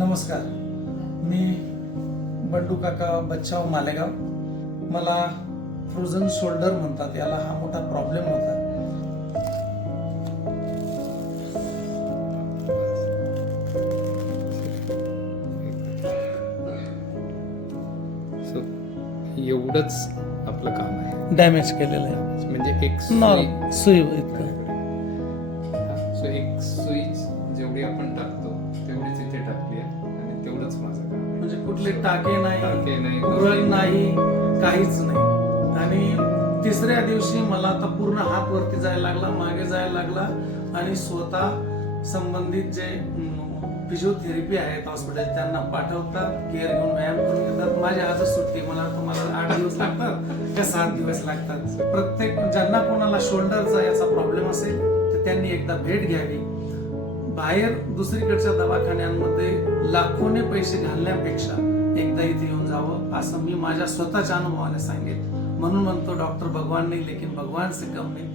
नमस्कार, मी बंडू काका बच्चाव मालेगाव. मला फ्रोझन शोल्डर म्हणतात, याला हा मोठा प्रॉब्लेम होता. एवढंच आपलं काम आहे. डॅमेज केलेलं आहे, म्हणजे एक सुई इतकं. एक सुई जेवढी आपण टाकतो तेवढीच इथे टाकली आहे आणि तेवढंच माझं काम आहे. म्हणजे कुठले टाके टाके नाही, नाही, उरळ नाही, काहीच नाही. आणि तिसऱ्या दिवशी मला आता पूर्ण हात वरती जायला लागला, मागे जायला लागला आणि स्वतः संबंधित जे फिजिओथेरपी आहेत हॉस्पिटल त्यांना पाठवतात, केअर घेऊन व्यायाम करून घेतात. माझ्या आज सुट्टी, तुम्हाला 8 दिवस लागतात का 7 दिवस लागतात. प्रत्येक ज्यांना कोणाला शोल्डरचा याचा प्रॉब्लेम असेल तर त्यांनी एकदा भेट घ्यावी. बाहेर दुसरीकडच्या दवाखान्यांमध्ये लाखोने पैसे घालण्यापेक्षा एकदा इथे येऊन जावं, असं मी माझ्या स्वतःच्या अनुभवाने सांगेन. म्हणून म्हणतो, डॉक्टर भगवान नाही लेकिन भगवान से कम नहीं.